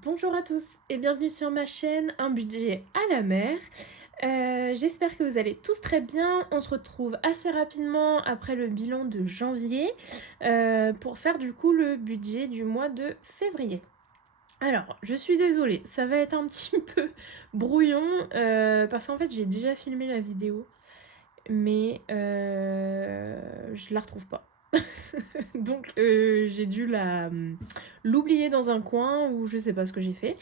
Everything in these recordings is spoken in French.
Bonjour à tous et bienvenue sur ma chaîne Un budget à la mer. J'espère que vous allez tous très bien. On se retrouve assez rapidement après le bilan de janvier pour faire du coup le budget du mois de février. Alors, je suis désolée, ça va être un petit peu brouillon parce qu'en fait j'ai déjà filmé la vidéo mais je la retrouve pas. Donc j'ai dû l'oublier dans un coin ou je sais pas ce que j'ai fait.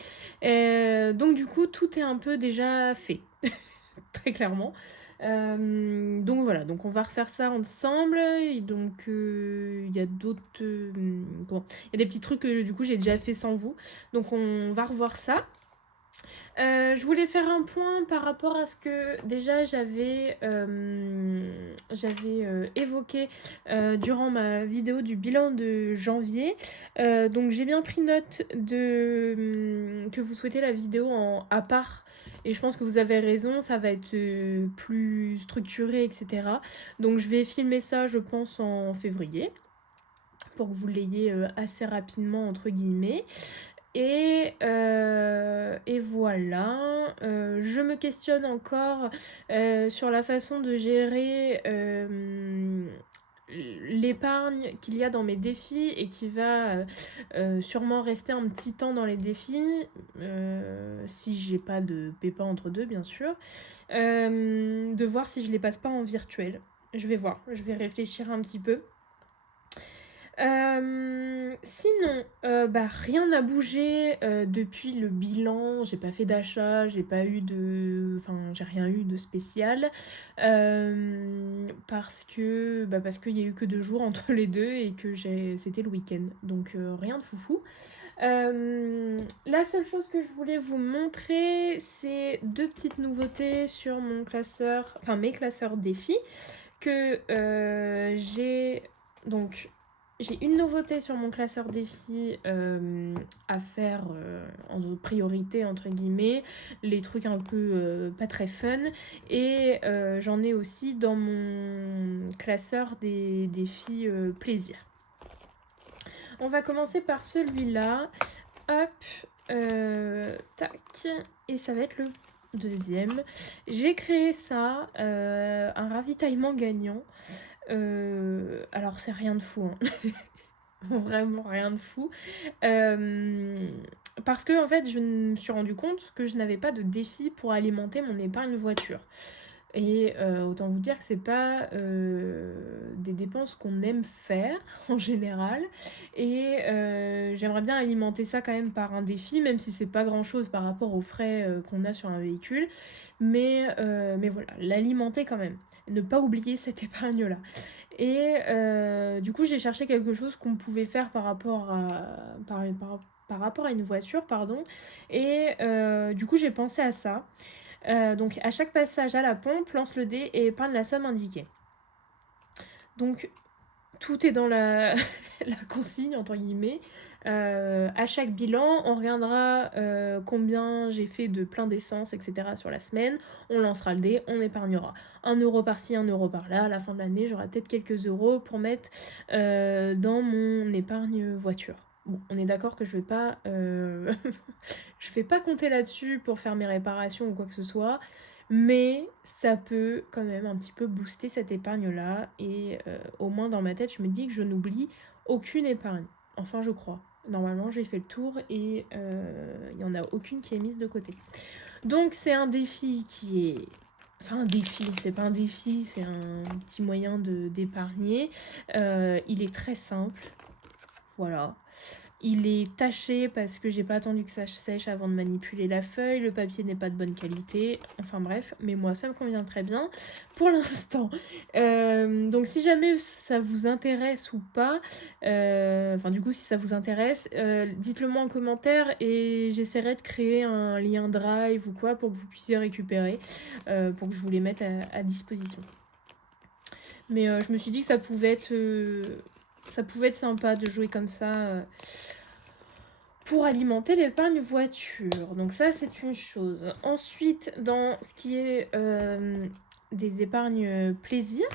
Donc du coup tout est un peu déjà fait, très clairement. Donc voilà, donc on va refaire ça ensemble. Et donc il y a d'autres... bon, il y a des petits trucs que du coup j'ai déjà fait sans vous. Donc on va revoir ça. Je voulais faire un point par rapport à ce que déjà j'avais évoqué durant ma vidéo du bilan de janvier. Donc j'ai bien pris note que vous souhaitez la vidéo en à part. Et je pense que vous avez raison, ça va être plus structuré, etc. Donc je vais filmer ça, je pense, en février, pour que vous l'ayez assez rapidement, entre guillemets. Et voilà, je me questionne encore sur la façon de gérer l'épargne qu'il y a dans mes défis et qui va sûrement rester un petit temps dans les défis, si j'ai pas de pépin entre deux, bien sûr, de voir si je les passe pas en virtuel. Je vais voir, je vais réfléchir un petit peu. Sinon, rien n'a bougé depuis le bilan. J'ai pas fait d'achat, j'ai pas eu de... Enfin, j'ai rien eu de spécial. Parce qu'il y a eu que 2 jours entre les deux et que c'était le week-end. Donc rien de foufou. La seule chose que je voulais vous montrer, c'est 2 petites nouveautés sur mon classeur, enfin mes classeurs défis que j'ai. Donc j'ai une nouveauté sur mon classeur défi à faire en priorité, entre guillemets, les trucs un peu pas très fun. Et j'en ai aussi dans mon classeur des défis plaisir. On va commencer par celui-là. Hop, tac. Et ça va être le deuxième. J'ai créé ça, un ravitaillement gagnant. Alors c'est rien de fou, hein. Vraiment rien de fou. Parce que en fait, je me suis rendu compte que je n'avais pas de défi pour alimenter mon épargne voiture. Et autant vous dire que c'est pas des dépenses qu'on aime faire en général. Et j'aimerais bien alimenter ça quand même par un défi, même si c'est pas grand chose par rapport aux frais qu'on a sur un véhicule. Mais voilà, l'alimenter quand même. Ne pas oublier cette épargne-là. Et du coup, j'ai cherché quelque chose qu'on pouvait faire par rapport à une voiture, pardon. Et du coup, j'ai pensé à ça. Donc, à chaque passage à la pompe, lance le dé et épargne la somme indiquée. Donc, tout est dans la, la consigne, entre guillemets. À chaque bilan, on regardera combien j'ai fait de plein d'essence, etc. sur la semaine. On lancera le dé, on épargnera. 1 euro par-ci, 1 euro par-là. À la fin de l'année, j'aurai peut-être quelques euros pour mettre dans mon épargne voiture. Bon, on est d'accord que je vais pas, je vais pas compter là-dessus pour faire mes réparations ou quoi que ce soit. Mais ça peut quand même un petit peu booster cette épargne-là. Et au moins dans ma tête, je me dis que je n'oublie aucune épargne. Enfin, je crois. Normalement, j'ai fait le tour et il n'y en a aucune qui est mise de côté. Donc, c'est un défi qui est... Enfin, un défi, c'est pas un défi, c'est un petit moyen d'épargner. Il est très simple. Voilà. Il est taché parce que j'ai pas attendu que ça sèche avant de manipuler la feuille. Le papier n'est pas de bonne qualité. Enfin bref, mais moi ça me convient très bien pour l'instant. Donc si jamais ça vous intéresse ou pas, enfin du coup si ça vous intéresse, dites-le moi en commentaire et j'essaierai de créer un lien Drive ou quoi pour que vous puissiez récupérer, pour que je vous les mette à disposition. Mais je me suis dit que ça pouvait être sympa de jouer comme ça pour alimenter l'épargne voiture. Donc ça, c'est une chose. Ensuite, dans ce qui est des épargnes plaisir,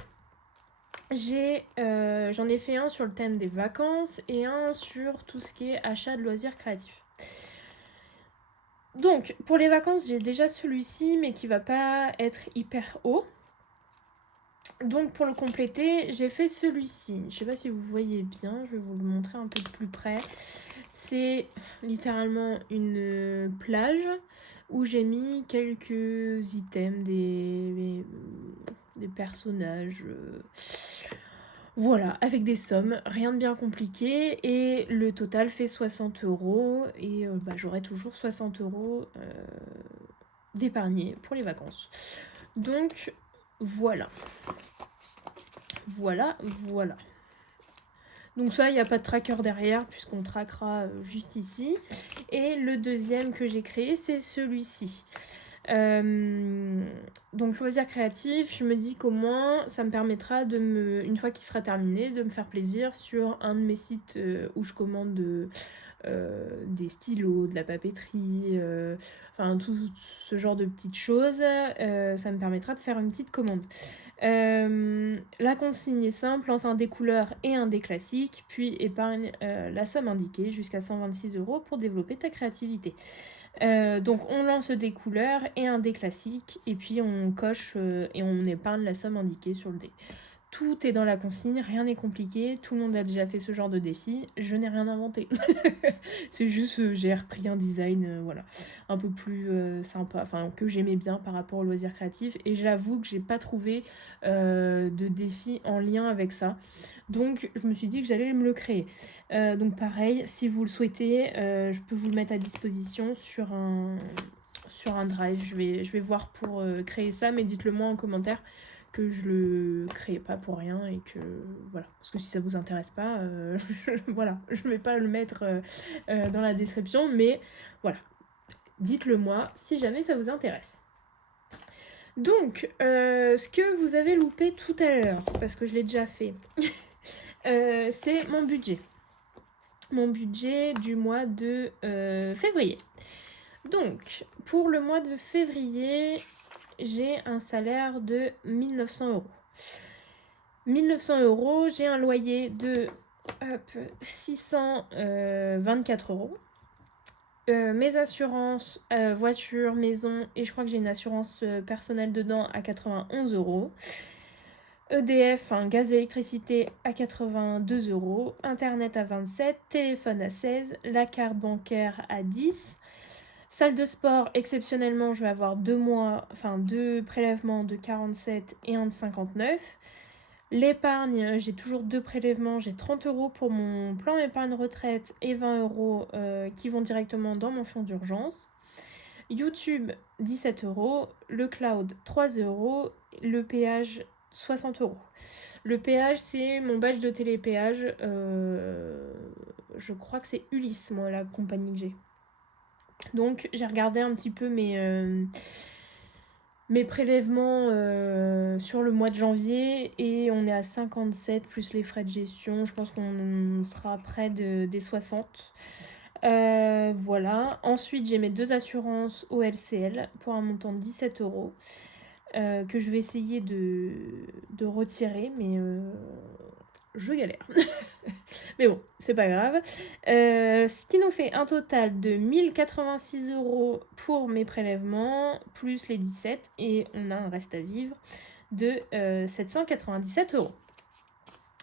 j'en ai fait un sur le thème des vacances et un sur tout ce qui est achat de loisirs créatifs. Donc, pour les vacances, j'ai déjà celui-ci, mais qui va pas être hyper haut. Donc, pour le compléter, j'ai fait celui-ci. Je sais pas si vous voyez bien, je vais vous le montrer un peu de plus près. C'est littéralement une plage où j'ai mis quelques items, des personnages. Voilà, avec des sommes, rien de bien compliqué. Et le total fait 60 €. Et j'aurai toujours 60 € d'épargnés pour les vacances. Donc, voilà. Voilà. Donc ça, il n'y a pas de tracker derrière puisqu'on traquera juste ici. Et le deuxième que j'ai créé, c'est celui-ci. Donc loisir créatif, je me dis qu'au moins ça me permettra une fois qu'il sera terminé, de me faire plaisir sur un de mes sites où je commande des stylos, de la papeterie, enfin tout ce genre de petites choses. Ça me permettra de faire une petite commande. La consigne est simple, lance un dé couleur et un dé classique, puis épargne la somme indiquée jusqu'à 126 € pour développer ta créativité. Donc on lance des couleurs et un dé classique, et puis on coche et on épargne la somme indiquée sur le dé. Tout est dans la consigne, rien n'est compliqué, tout le monde a déjà fait ce genre de défi, je n'ai rien inventé. C'est juste, j'ai repris un design, voilà, un peu plus sympa, enfin que j'aimais bien par rapport au loisir créatif, et j'avoue que j'ai pas trouvé de défi en lien avec ça. Donc je me suis dit que j'allais me le créer. Donc pareil, si vous le souhaitez, je peux vous le mettre à disposition sur un drive. Je vais voir pour créer ça, mais dites-le moi en commentaire que je le crée pas pour rien et que voilà, parce que si ça vous intéresse pas, voilà, je vais pas le mettre dans la description, mais voilà, dites-le moi si jamais ça vous intéresse. Donc, ce que vous avez loupé tout à l'heure, parce que je l'ai déjà fait, c'est mon budget. Mon budget du mois de février. Donc, pour le mois de février, j'ai un salaire de 1 900 €. 1 900 €, j'ai un loyer de 624 €. Mes assurances, voiture, maison, et je crois que j'ai une assurance personnelle dedans à 91 €. EDF, gaz et électricité à 82 €, internet à 27, téléphone à 16, la carte bancaire à 10. Salle de sport, exceptionnellement, je vais avoir 2 prélèvements de 47 et un de 59. L'épargne, j'ai toujours 2 prélèvements, j'ai 30 € pour mon plan épargne retraite et 20 € qui vont directement dans mon fonds d'urgence. YouTube, 17 €, le cloud, 3 €, le péage, 60 €. Le péage, c'est mon badge de télépéage. Je crois que c'est Ulysse, moi, la compagnie que j'ai. Donc, j'ai regardé un petit peu mes prélèvements sur le mois de janvier, et on est à 57 plus les frais de gestion. Je pense qu'on sera près des 60. Voilà. Ensuite, j'ai mes 2 assurances OLCL pour un montant de 17 € que je vais essayer de retirer, mais je galère. Mais bon, c'est pas grave. Ce qui nous fait un total de 1086 € pour mes prélèvements, plus les 17, et on a un reste à vivre de 797 €.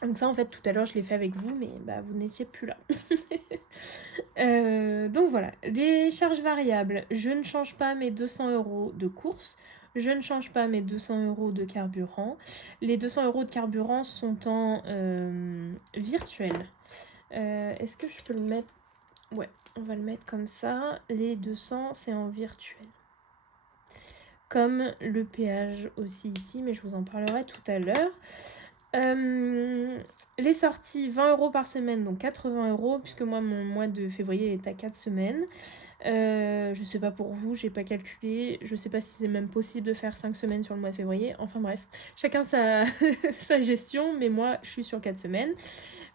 Donc ça, en fait, tout à l'heure, je l'ai fait avec vous, mais vous n'étiez plus là. Donc voilà, les charges variables, je ne change pas mes 200 € de course, je ne change pas mes 200 € de carburant. Les 200 € de carburant sont en virtuel. Est-ce que je peux le mettre? Ouais, on va le mettre comme ça. Les 200, c'est en virtuel. Comme le péage aussi ici, mais je vous en parlerai tout à l'heure. Les sorties, 20 € par semaine, donc 80 €, puisque moi, mon mois de février est à 4 semaines. Je sais pas pour vous, j'ai pas calculé. Je sais pas si c'est même possible de faire 5 semaines sur le mois de février. Enfin bref, chacun sa gestion, mais moi, je suis sur 4 semaines.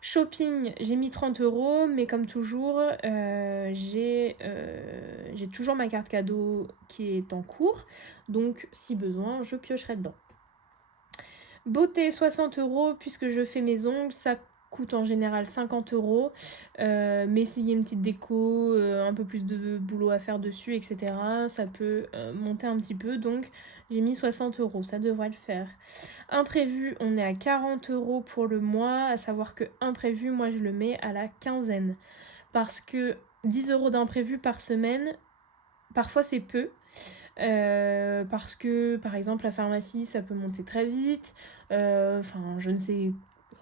Shopping, j'ai mis 30 €, mais comme toujours, j'ai toujours ma carte cadeau qui est en cours. Donc, si besoin, je piocherai dedans. Beauté, 60 €, puisque je fais mes ongles, ça coûte en général 50 €. Mais s'il y a une petite déco, un peu plus de boulot à faire dessus, etc., ça peut monter un petit peu. Donc j'ai mis 60 €, ça devrait le faire. Imprévu, on est à 40 € pour le mois, à savoir que imprévu, moi je le mets à la quinzaine. Parce que 10 € d'imprévu par semaine, parfois c'est peu. Parce que par exemple la pharmacie ça peut monter très vite, je ne sais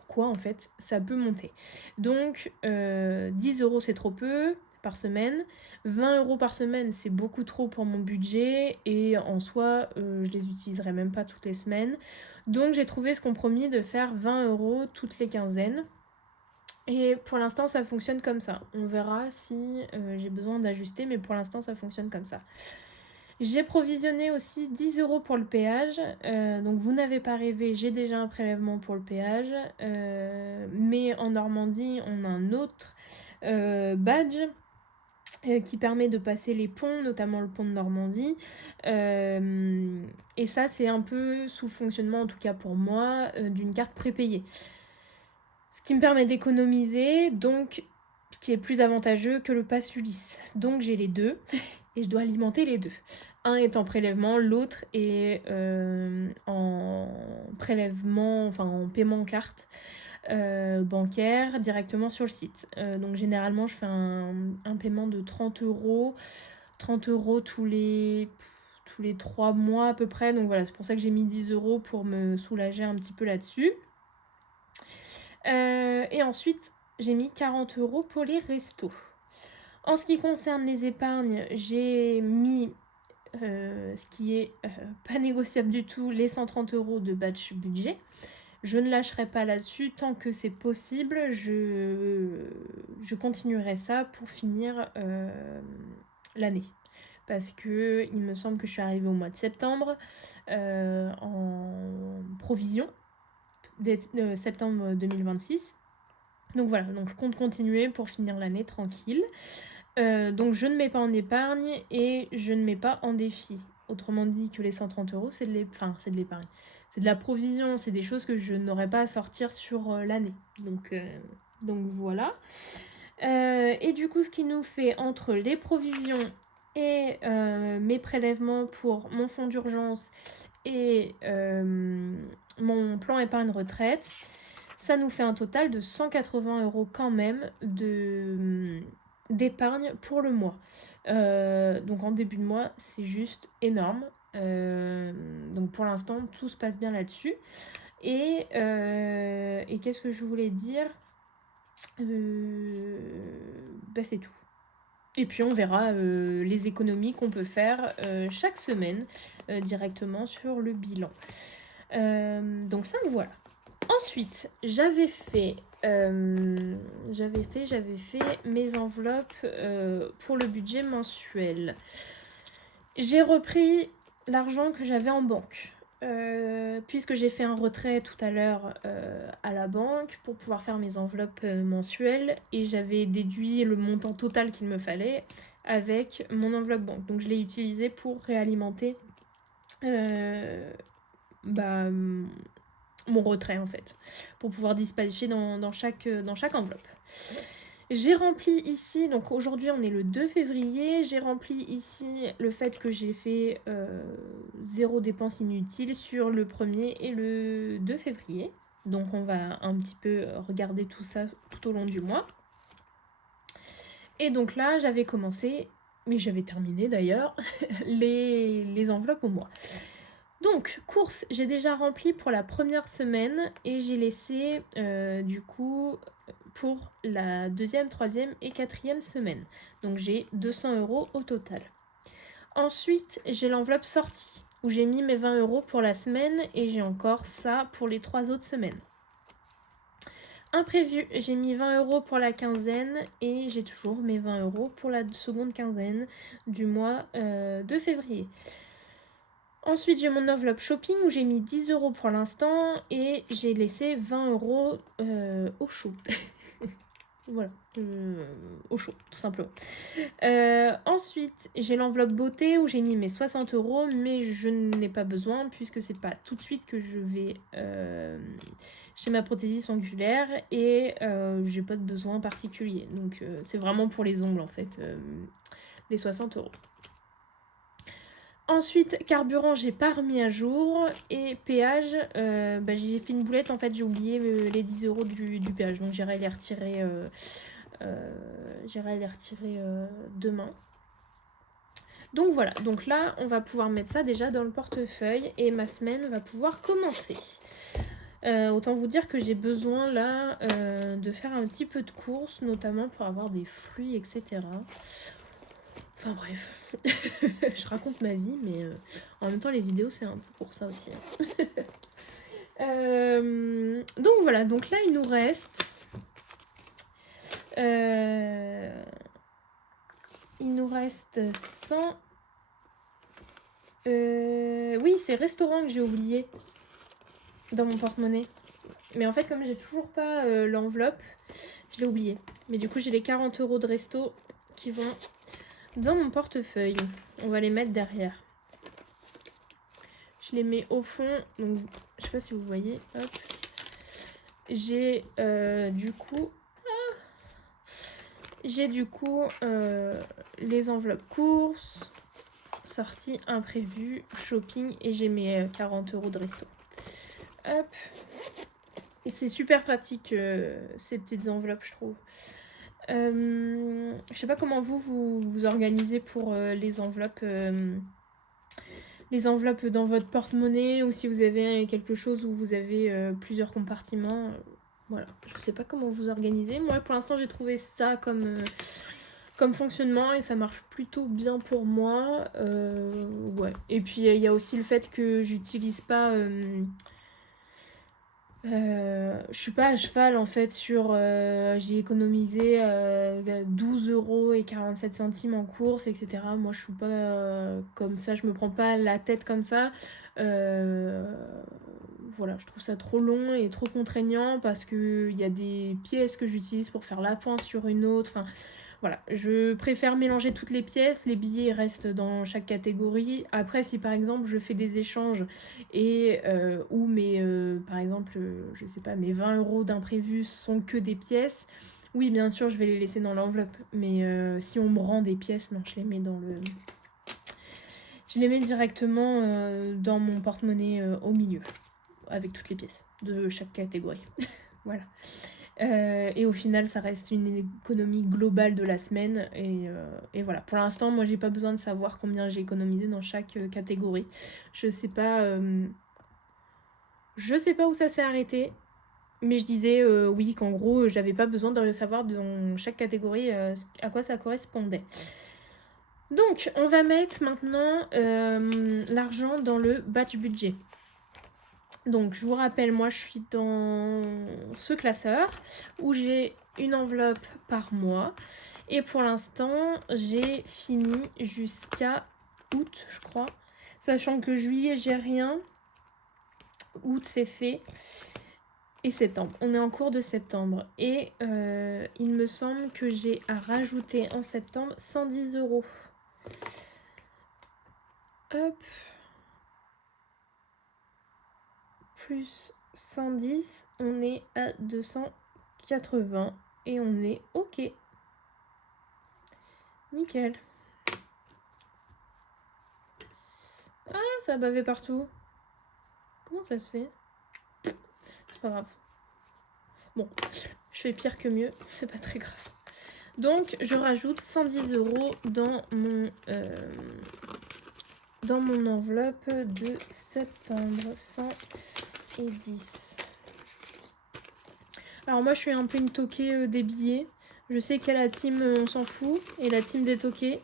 quoi en fait, ça peut monter. Donc 10 € c'est trop peu par semaine, 20 € par semaine c'est beaucoup trop pour mon budget et en soi je les utiliserai même pas toutes les semaines. Donc j'ai trouvé ce compromis de faire 20 € toutes les quinzaines. Et pour l'instant ça fonctionne comme ça. On verra si j'ai besoin d'ajuster, mais pour l'instant ça fonctionne comme ça. J'ai provisionné aussi 10 € pour le péage, donc vous n'avez pas rêvé, j'ai déjà un prélèvement pour le péage, mais en Normandie on a un autre badge qui permet de passer les ponts, notamment le pont de Normandie, et ça c'est un peu sous fonctionnement, en tout cas pour moi, d'une carte prépayée. Ce qui me permet d'économiser, donc ce qui est plus avantageux que le pass Ulysse. Donc j'ai les deux, et je dois alimenter les deux. Un est en prélèvement, l'autre est en prélèvement, enfin en paiement en carte bancaire directement sur le site. Donc généralement je fais un paiement de 30 €, 30 € tous les 3 mois à peu près. Donc voilà, c'est pour ça que j'ai mis 10 € pour me soulager un petit peu là-dessus. Et ensuite j'ai mis 40 € pour les restos. En ce qui concerne les épargnes, j'ai mis ce qui est pas négociable du tout, les 130 € de batch budget. Je ne lâcherai pas là-dessus tant que c'est possible. Je continuerai ça pour finir l'année. Parce que il me semble que je suis arrivée au mois de septembre en provision, septembre 2026. Donc voilà, donc je compte continuer pour finir l'année tranquille. Donc je ne mets pas en épargne et je ne mets pas en défi. Autrement dit que les 130 €, c'est de l'épargne. C'est de la provision, c'est des choses que je n'aurais pas à sortir sur l'année. Donc voilà. Et du coup, ce qui nous fait entre les provisions et mes prélèvements pour mon fonds d'urgence et mon plan épargne retraite, ça nous fait un total de 180 € quand même d'épargne pour le mois. Donc en début de mois, c'est juste énorme. Donc pour l'instant, tout se passe bien là-dessus. Et qu'est-ce que je voulais dire ? C'est tout. Et puis on verra les économies qu'on peut faire chaque semaine directement sur le bilan. Donc ça, voilà. Ensuite, j'avais fait mes enveloppes pour le budget mensuel. J'ai repris l'argent que j'avais en banque. Puisque j'ai fait un retrait tout à l'heure à la banque pour pouvoir faire mes enveloppes mensuelles, et j'avais déduit le montant total qu'il me fallait avec mon enveloppe banque. Donc je l'ai utilisé pour réalimenter mon retrait en fait, pour pouvoir dispatcher dans chaque enveloppe. J'ai rempli ici, donc aujourd'hui on est le 2 février, j'ai rempli ici le fait que j'ai fait 0 dépenses inutiles sur le 1er et le 2 février. Donc on va un petit peu regarder tout ça tout au long du mois. Et donc là j'avais commencé, mais j'avais terminé d'ailleurs, les enveloppes au mois. Donc, courses, j'ai déjà rempli pour la première semaine et j'ai laissé du coup pour la 2e, 3e et 4e semaine. Donc j'ai 200 € au total. Ensuite, j'ai l'enveloppe sortie où j'ai mis mes 20 € pour la semaine et j'ai encore ça pour les 3 autres semaines. Imprévu, j'ai mis 20 € pour la quinzaine et j'ai toujours mes 20 € pour la seconde quinzaine du mois de février. Ensuite, j'ai mon enveloppe shopping où j'ai mis 10 € pour l'instant et j'ai laissé 20 € au chaud. Voilà, au chaud, tout simplement. Ensuite, j'ai l'enveloppe beauté où j'ai mis mes 60 €, mais je n'ai pas besoin puisque c'est pas tout de suite que je vais chez ma prothésiste ongulaire et j'ai pas de besoin particulier. Donc c'est vraiment pour les ongles en fait, les 60 €. Ensuite, carburant, j'ai pas remis à jour. Et péage, j'ai fait une boulette, en fait, j'ai oublié les 10 € du péage. Donc j'irai les retirer, demain. Donc voilà, donc là, on va pouvoir mettre ça déjà dans le portefeuille et ma semaine va pouvoir commencer. Autant vous dire que j'ai besoin là de faire un petit peu de courses, notamment pour avoir des fruits, etc. Enfin bref, je raconte ma vie, mais en même temps les vidéos c'est un peu pour ça aussi. Donc voilà, donc là il nous reste... il nous reste 100... oui, c'est restaurant que j'ai oublié dans mon porte-monnaie. Mais en fait, comme j'ai toujours pas l'enveloppe, je l'ai oublié. Mais du coup, j'ai les 40 € de resto qui vont dans mon portefeuille. On va les mettre derrière. Je les mets au fond. Donc, je sais pas si vous voyez. Hop. J'ai du coup... les enveloppes courses, sorties imprévues, shopping et j'ai mes 40 € de resto. Hop. Et c'est super pratique ces petites enveloppes, je trouve. Je sais pas comment vous organisez pour les enveloppes dans votre porte-monnaie ou si vous avez quelque chose où vous avez plusieurs compartiments. Voilà, je sais pas comment vous organisez. Moi, pour l'instant, j'ai trouvé ça comme fonctionnement et ça marche plutôt bien pour moi. Ouais. Et puis, il y a aussi le fait que j'utilise pas... je suis pas à cheval en fait sur j'ai économisé 12,47 € en course, etc. Moi je suis pas comme ça, je me prends pas la tête comme ça. Voilà, je trouve ça trop long et trop contraignant parce que il y a des pièces que j'utilise pour faire la pointe sur une autre. Enfin, voilà, je préfère mélanger toutes les pièces, les billets restent dans chaque catégorie. Après, si par exemple je fais des échanges et où par exemple, je sais pas, mes 20 € d'imprévus sont que des pièces, oui, bien sûr, je vais les laisser dans l'enveloppe. Mais si on me rend des pièces, non, je les mets je les mets directement dans mon porte-monnaie au milieu, avec toutes les pièces de chaque catégorie. Voilà. Et au final, ça reste une économie globale de la semaine. Et voilà. Pour l'instant, moi, j'ai pas besoin de savoir combien j'ai économisé dans chaque catégorie. Je sais pas où ça s'est arrêté. Mais je disais, oui, qu'en gros, j'avais pas besoin de savoir dans chaque catégorie à quoi ça correspondait. Donc, on va mettre maintenant l'argent dans le bas du budget. Donc, je vous rappelle, moi, je suis dans ce classeur où j'ai une enveloppe par mois. Et pour l'instant, j'ai fini jusqu'à août, je crois. Sachant que juillet, j'ai rien. Août, c'est fait. Et septembre. On est en cours de septembre. Et il me semble que j'ai à rajouter en septembre 110 €. Hop. Plus 110, on est à 280 et on est OK. Nickel. Ah, ça a bavé partout. Comment ça se fait? C'est pas grave. Bon, je fais pire que mieux, c'est pas très grave. Donc, je rajoute 110 € dans mon enveloppe de septembre. 110. Alors moi, je suis un peu une toquée des billets. Je sais qu'il y a la team on s'en fout et la team des toqués.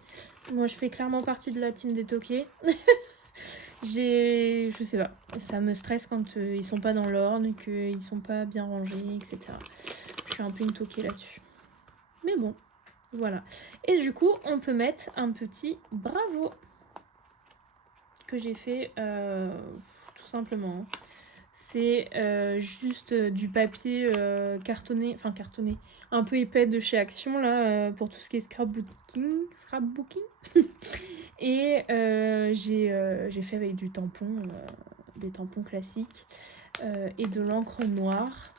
Moi, je fais clairement partie de la team des toqués. Je sais pas, ça me stresse quand ils sont pas dans l'ordre, qu'ils sont pas bien rangés, etc. Je suis un peu une toquée là-dessus. Mais bon, voilà. Et du coup, on peut mettre un petit bravo que j'ai fait tout simplement. C'est juste du papier cartonné, un peu épais de chez Action là, pour tout ce qui est scrapbooking. Et j'ai fait avec du tampon des tampons classiques et de l'encre noire.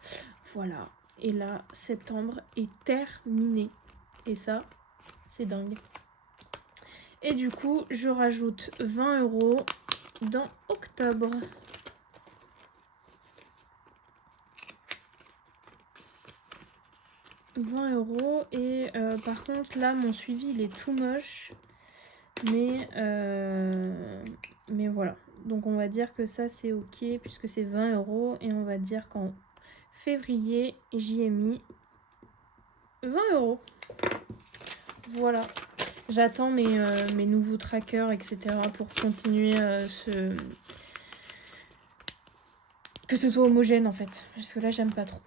Voilà. Et là, septembre est terminé. Et ça, c'est dingue. Et du coup, je rajoute 20 € dans octobre. « 20 € et par contre là mon suivi il est tout moche mais voilà, donc on va dire que ça c'est ok puisque c'est 20 € et on va dire qu'en février j'y ai mis 20 €. Voilà, j'attends mes nouveaux trackers etc pour continuer que ce soit homogène en fait, parce que là j'aime pas trop.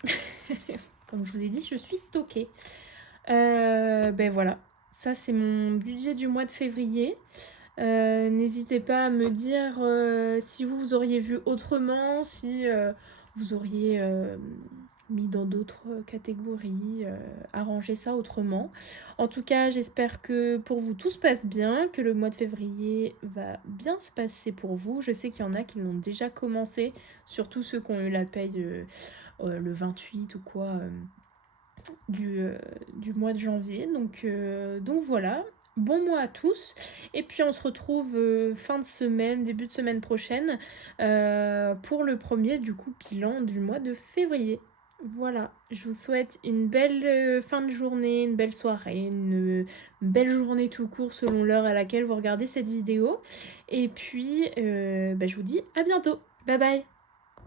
Comme je vous ai dit, je suis toquée. Ben voilà, ça c'est mon budget du mois de février. N'hésitez pas à me dire si vous auriez vu autrement, si vous auriez mis dans d'autres catégories, arrangé ça autrement. En tout cas, j'espère que pour vous tout se passe bien, que le mois de février va bien se passer pour vous. Je sais qu'il y en a qui l'ont déjà commencé, surtout ceux qui ont eu la paye le 28 ou quoi du mois de janvier. Donc voilà. Bon mois à tous et puis on se retrouve fin de semaine, début de semaine prochaine pour le premier du coup bilan du mois de février. Voilà, je vous souhaite une belle fin de journée, une belle soirée, une belle journée tout court selon l'heure à laquelle vous regardez cette vidéo. Et puis je vous dis à bientôt. Bye bye.